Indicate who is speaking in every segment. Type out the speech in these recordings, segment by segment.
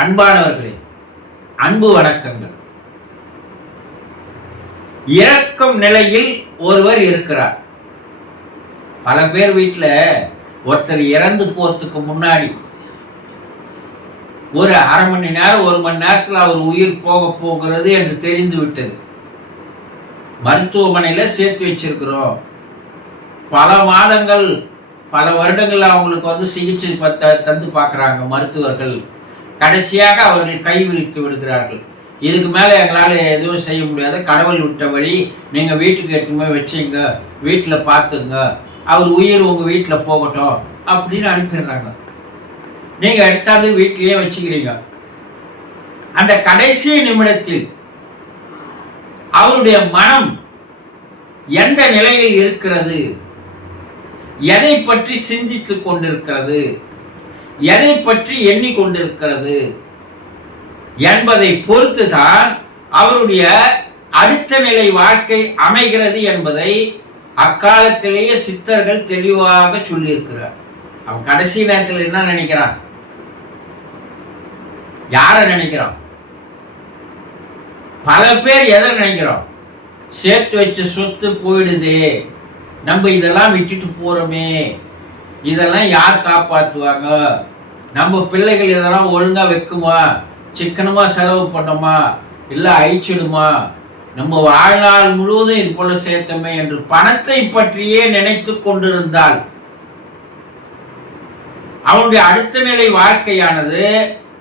Speaker 1: அன்பானவர்களே அன்பு வணக்கங்கள். இறக்கும் நிலையில் ஒருவர் இருக்கிறார். பல பேர் வீட்டில் ஒருத்தர் இறந்து போறதுக்கு முன்னாடி ஒரு அரை மணி நேரம் ஒரு மணி நேரத்தில் அவர் உயிர் போக போகிறது என்று தெரிந்து விட்டது. மருத்துவமனையில் சேர்த்து வச்சிருக்கிறோம். பல மாதங்கள் பல வருடங்கள் அவங்களுக்கு வந்து சிகிச்சை பத்த தந்து பார்க்குறாங்க மருத்துவர்கள். கடைசியாக அவர்கள் கைவிரித்து விடுகிறார்கள். இதுக்கு மேலே எங்களால் எதுவும் செய்ய முடியாது. கடவுள் விட்ட வழி நீங்கள் வீட்டுக்கு எடுத்துன்னு வச்சுங்க வீட்டில் பார்த்துங்க அவர் உயிர் உங்கள் வீட்டில் போகட்டும் அப்படின்னு அனுப்பிடுறாங்க. நீங்கள் எடுத்தாது வீட்டிலேயே வச்சுக்கிறீங்க. அந்த கடைசி நிமிடத்தில் அவருடைய மனம் எந்த நிலையில் இருக்கிறது? எதை பற்றி சிந்தித்துக் கொண்டிருக்கிறது? எதை பற்றி எண்ணிக்கொண்டிருக்கிறது என்பதை பொறுத்துதான் அவருடைய அடுத்த நிலை வாழ்க்கை அமைகிறது என்பதை அக்காலத்திலேயே சித்தர்கள் தெளிவாக சொல்லியிருக்கிறார். அவன் கடைசி நேரத்தில் என்ன நினைக்கிறான்? யாரை நினைக்கிறான்? பல பேர் எதை நினைக்கிறோம் சேர்த்து வச்ச சொத்து போயிடுதே. நம்ம இதெல்லாம் விட்டுட்டு போறோமே. இதெல்லாம் யார் காப்பாற்றுவாங்க நம்ம பிள்ளைகள் இதெல்லாம் ஒழுங்கா வைக்குமா? சிக்கனமா செலவு பண்ணோமா? இல்லை அழிச்சிடுமா? நம்ம வாழ்நாள் முழுவதும் இது போல சேர்த்தோமே என்று பணத்தை பற்றியே நினைத்து கொண்டிருந்தால் அவனுடைய அடுத்த நிலை வாழ்க்கையானது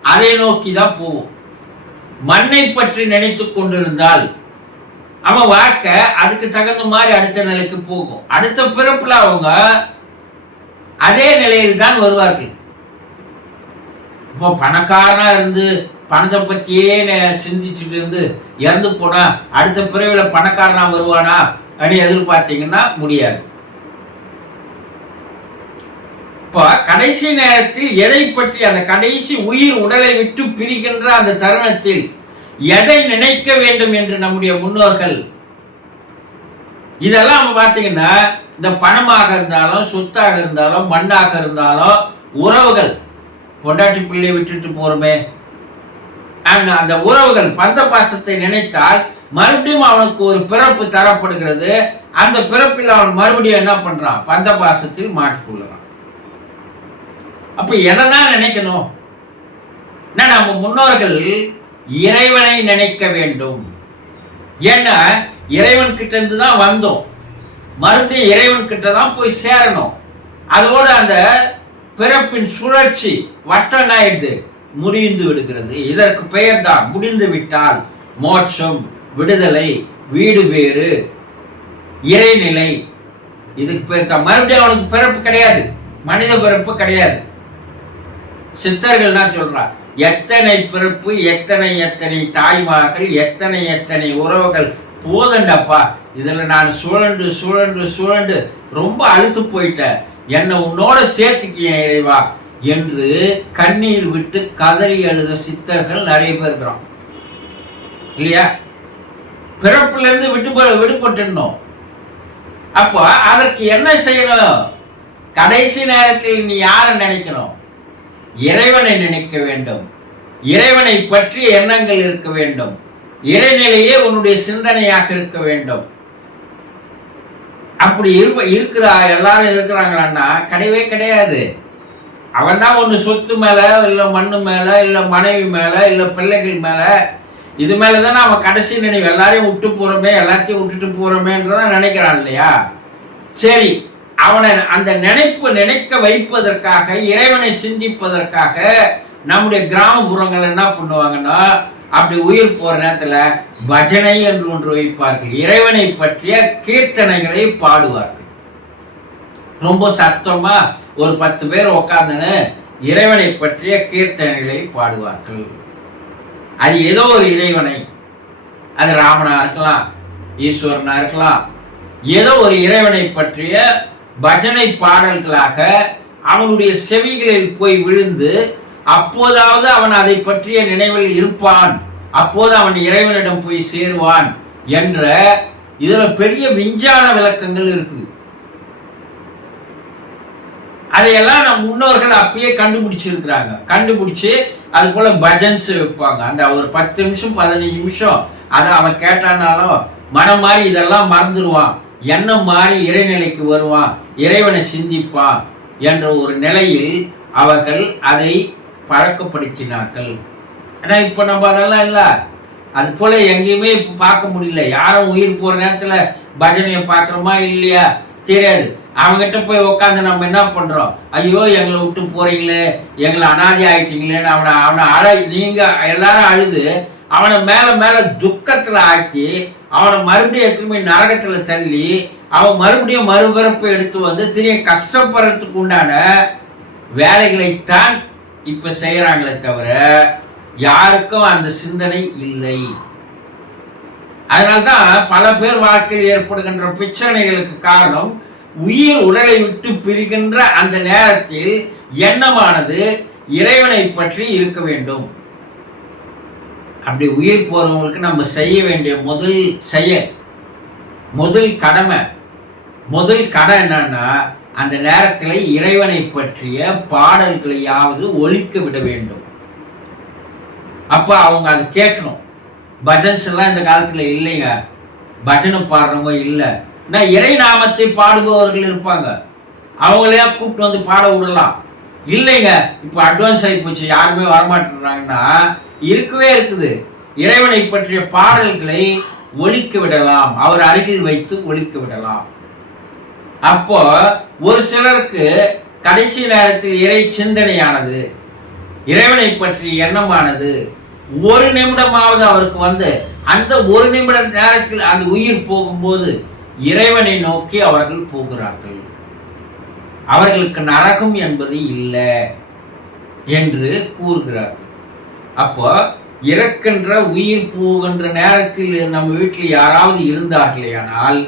Speaker 1: அதை நோக்கி தான் போகும். மண்ணை பற்றி நினைத்து கொண்டிருந்தால் அவன் வாழ்க்கை அதுக்கு தகுந்த மாதிரி அடுத்த நிலைக்கு போகும். அடுத்த பிறப்புல அவங்க அதே நிலையில் தான் வருவார்கள். இப்போ பணக்காரனா இருந்து பணத்தை பற்றியே சிந்திச்சுட்டு இருந்து இறந்து போனால் அடுத்த பிறவியில் பணக்காரனா வருவானா அப்படின்னு எதிர்பார்த்தீங்கன்னா முடியாது. இப்போ கடைசி நேரத்தில் எதை பற்றி அந்த கடைசி உயிர் உடலை விட்டு பிரிகின்ற அந்த தருணத்தில் எதை நினைக்க வேண்டும் என்று நம்முடைய முன்னோர்கள்? இதெல்லாம் பார்த்தீங்கன்னா இந்த பணமாக இருந்தாலும் சொத்தாக இருந்தாலும் மண்ணாக இருந்தாலும் உறவுகள். பொண்டாட்டி பிள்ளையை விட்டுட்டு போறோமே. And அந்த உறவுகள் பந்த பாசத்தை நினைத்தால் மறுபடியும் அவனுக்கு ஒரு பிறப்பு தரப்படுகிறது. அந்த பிறப்பில் அவன் மறுபடியும் என்ன பண்றான்? பந்த பாசத்தில் மாட்டுக்குள்ளான் அப்ப எதை தான் நினைக்கணும்? என்ன நம்ம முன்னோர்கள் இறைவனை நினைக்க வேண்டும். ஏன்னா இறைவன் கிட்ட இருந்து தான் வந்தோம். மறுபடியும் இறைவன் கிட்ட தான் போய் சேரணும். அதோட அந்த பிறப்பின் சுழற்சி வட்டம் ஆயிடுது முடிந்து விடுகிறது. இதற்கு பெயர்தான் முடிந்து விட்டால் மோட்சம் விடுதலை வீடு வேறு இறைநிலை. இதுக்கு பேர் தான் மறுபடியும் அவனுக்கு பிறப்பு கிடையாது. மனித பிறப்பு கிடையாது. சித்தர்கள் தான் சொல்றா எத்தனை பிறப்பு எத்தனை எத்தனை தாய்மார்கள் எத்தனை எத்தனை உறவுகள் போதண்டப்பா. இதில் நான் சுழண்டு சுழண்டு சுழண்டு ரொம்ப அழுத்து போயிட்டேன். என்னை உன்னோட சேர்த்துக்கிய இறைவா என்று கண்ணீர் விட்டு கதறி எழுத சித்தர்கள் நிறைய பேர் இருக்கிறோம். இல்லையா? பிறப்பிலிருந்து விட்டு விடுபட்டுனோம் அப்போ அதற்கு என்ன செய்யணும்? கடைசி நேரத்தில் நீ யாரை நினைக்கணும்? இறைவனை நினைக்க வேண்டும். இறைவனை பற்றிய எண்ணங்கள் இருக்க வேண்டும். இறைநிலையே உன்னுடைய சிந்தனையாக இருக்க வேண்டும். அப்படி இருப்ப இருக்கிறா எல்லாரும் இருக்கிறாங்களான்னா கிடையவே கிடையாது. அவன் தான் ஒன்று சொத்து மேலே இல்லை மண்ணு மேலே இல்லை மனைவி மேலே இல்லை பிள்ளைகள் மேலே. இது மேலே தான் அவன் கடைசி நினைவு. எல்லாரையும் விட்டு போகிறோமே எல்லாத்தையும் விட்டுட்டு போகிறோமேன்றதான் நினைக்கிறான் இல்லையா? சரி அவனை அந்த நினைப்பு நினைக்க வைப்பதற்காக இறைவனை சிந்திப்பதற்காக நம்முடைய கிராமப்புறங்கள் என்ன பண்ணுவாங்கன்னா அப்படி உயிர் போற நேரத்துல பஜனை என்று ஒன்று வைப்பார்கள். இறைவனை பற்றிய கீர்த்தனைகளை பாடுவார்கள். ரொம்ப சத்தமா ஒரு பத்து பேர் உட்கார்ந்துன்னு இறைவனை பற்றிய கீர்த்தனைகளை பாடுவார்கள். அது ஏதோ ஒரு இறைவனை. அது ராமனா இருக்கலாம் ஈஸ்வரனா இருக்கலாம். ஏதோ ஒரு இறைவனை பற்றிய பஜனை பாடல்களாக அவனுடைய செவிகளில் போய் விழுந்து அப்போதாவது அவன் அதை பற்றிய நினைவில் இருப்பான். அப்போது அவன் இறைவனிடம் போய் சேருவான் என்ற இதில் பெரிய விஞ்ஞான விளக்கங்கள் இருக்குது. அதையெல்லாம் நம் முன்னோர்கள் அப்பயே கண்டுபிடிச்சிருக்கிறாங்க. கண்டுபிடிச்சு அது போல பஜன்ஸ் வைப்பாங்க. அந்த ஒரு பத்து நிமிஷம் பதினஞ்சு நிமிஷம் அதை அவன் கேட்டானாலும் மனம் மாறி இதெல்லாம் மறந்துடுவான் எண்ணம் மாறி இறைநிலைக்கு வருவான். இறைவனை சிந்திப்பான் என்ற ஒரு நிலையில் அவர்கள் அதை பழக்கப்படுத்தினார்கள். ஆனால் இப்போ நம்ம அதெல்லாம் இல்லை. அது போல் எங்கேயுமே இப்போ பார்க்க முடியல. யாரும் உயிர் போகிற நேரத்தில் பஜனையை பார்க்குறோமா இல்லையா? தெரியாது. அவங்ககிட்ட போய் உட்காந்து நம்ம என்ன பண்ணுறோம் ஐயோ எங்களை விட்டு போகிறீங்களே எங்களை அனாதி ஆகிட்டீங்களேன்னு அவனை அவனை அழ நீங்கள் எல்லாரும் அழுது அவனை மேலே மேலே துக்கத்தில் ஆக்கி அவனை மறுபடியும் எத்தனை போய் தள்ளி அவன் மறுபடியும் மறுபிறப்பு எடுத்து வந்து திரும்ப கஷ்டப்படுறதுக்கு உண்டான வேலைகளைத்தான் இப்போ செய்கிறாங்களே தவிர யாருக்கும் அந்த சிந்தனை இல்லை. அதனால்தான் பல பேர் வாழ்க்கையில் ஏற்படுகின்ற பிரச்சனைகளுக்கு காரணம் உயிர் உடலை விட்டு பிரிகின்ற அந்த நேரத்தில் எண்ணமானது இறைவனை பற்றி இருக்க வேண்டும். அப்படி உயிர் போறவங்களுக்கு நம்ம செய்ய வேண்டிய முதல் செயல் முதல் கடமை முதல் கடை என்னன்னா அந்த நேரத்தில் இறைவனை பற்றிய பாடல்களையாவது ஒழிக்க விட வேண்டும். அப்போ அவங்க அது கேட்கணும். பஜன்ஸ் எல்லாம் இந்த காலத்தில் இல்லைங்க. பஜனை பாடுறவங்க இல்லை. நான் இறை நாமத்தை பாடுபவர்கள் இருப்பாங்க. அவங்களே கூப்பிட்டு வந்து பாட விடலாம். இல்லைங்க. இப்போ அட்வான்ஸ் ஆகி போச்சு. யாருமே வரமாட்டேங்கிறாங்கன்னா இருக்கவே இருக்குது. இறைவனை பற்றிய பாடல்களை ஒழிக்க விடலாம். அவர் அருகில் வைத்து ஒழிக்க விடலாம். அப்போ ஒரு சிலருக்கு கடைசி நேரத்தில் இறை சிந்தனையானது இறைவனை பற்றிய எண்ணமானது ஒரு நிமிடமாவது அவருக்கு வந்து அந்த ஒரு நிமிட நேரத்தில் அந்த உயிர் போகும்போது இறைவனை நோக்கி அவர்கள் போகிறார்கள். அவர்களுக்கு நரகம் என்பது இல்லை என்று கூறுகிறார்கள் அப்போ இறக்கின்ற உயிர் போகின்ற நேரத்தில் நம்ம வீட்டில் யாராவது இருந்தார்களே ஆனால்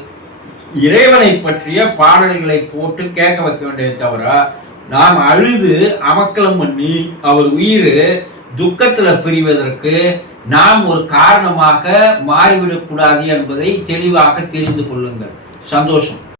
Speaker 1: இறைவனை பற்றிய பாடல்களை போட்டு கேட்க வைக்க வேண்டியது தவிர நாம் அழுது அமக்கலம் பண்ணி அவர் உயிர் துக்கத்தில் பிரிவதற்கு நாம் ஒரு காரணமாக மாறிவிடக்கூடாது என்பதை தெளிவாக தெரிந்து கொள்ளுங்கள். சந்தோஷம்.